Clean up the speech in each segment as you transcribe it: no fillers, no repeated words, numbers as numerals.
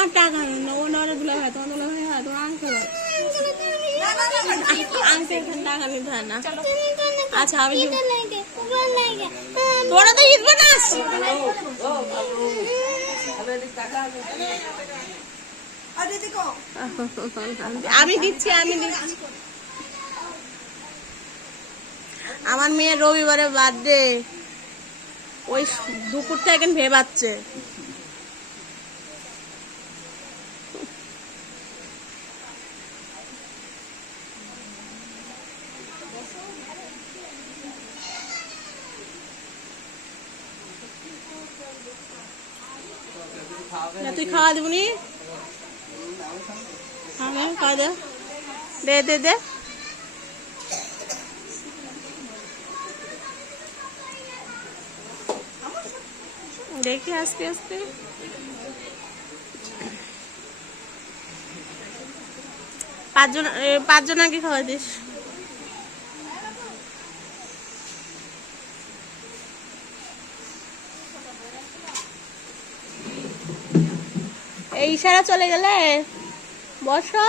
তোমার টাকা না, ও নরে দুলা ভাই, তোমার দুলা ভাই হয়, তোমার আঙ্কেল হয়। আঙ্কেল টাকা নিতে হয় না। আচ্ছা আমি তোরা তো ঈদ বানাস। আমি দিচ্ছি। আমার মেয়ের রবিবারে বার্থডে, ওই দুপুর থেকে ভেবাচ্ছে। তুই খাওয়া দিবনি? খাওয়া দে দে দে। দেখি আস্তে আস্তে। পাঁচজন আগে খাওয়া দিস। এই ইশারা চলে গেলে বসো।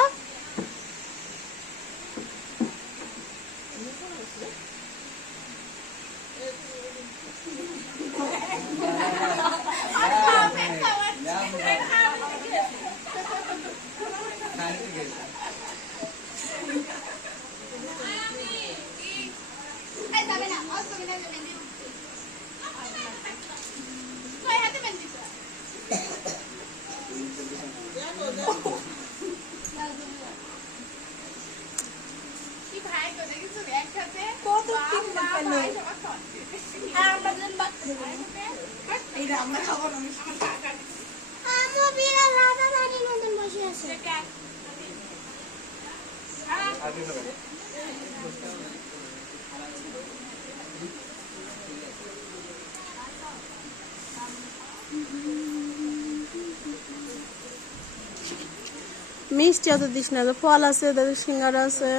মিষ্টি অত দিস না, ফল আছে, সিঙ্গারা আছে।